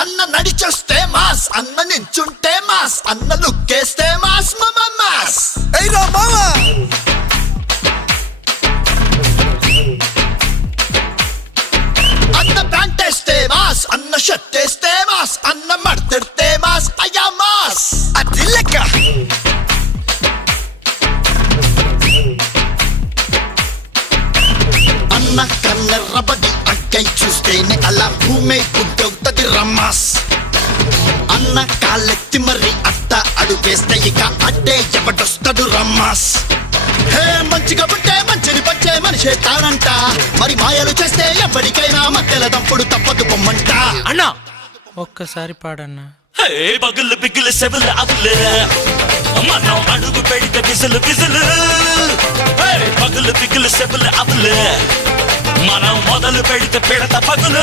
అన్న నడిచొస్తే మాస్, అన్న నించుంటే మాస్, అన్న లుక్కేస్తే మాస్ మాస్. ఎయ్రా మావా అన్న ప్యాంట్ వేస్తే మాస్, అన్న షర్ట్ వేస్తే మాస్, అన్న మడతెడితే మాస్, అయ్యా మాస్. అది లెక్క అన్న కన్నెర్రబడి అగ్గై చూస్తేనే అలా భూమే గుడ్డవుతది రమ్మాస్. అన్న కాళ్ళెత్తి మరి అట్ట అడుగేస్తే ఇక అడ్డే ఎవడొస్తాడు రమ్మాస్. హే మంచిగా పుట్టే మంచిని పచ్చే మనిషే తానంట, మరి మాయలు చేస్తే ఎవరికైనా మధ్యల తప్పుడు తప్పదు పొమ్మంట. అన్నా ఒక్కసారి పాడన్నా. పగులు బిగులు సెవులు అవులు మనం అడుగు పెడితే బిసులు బిసులు. పగులు బిగులు సెవులు అవులు మనం మొదలు పెడితే పెడత పగులు.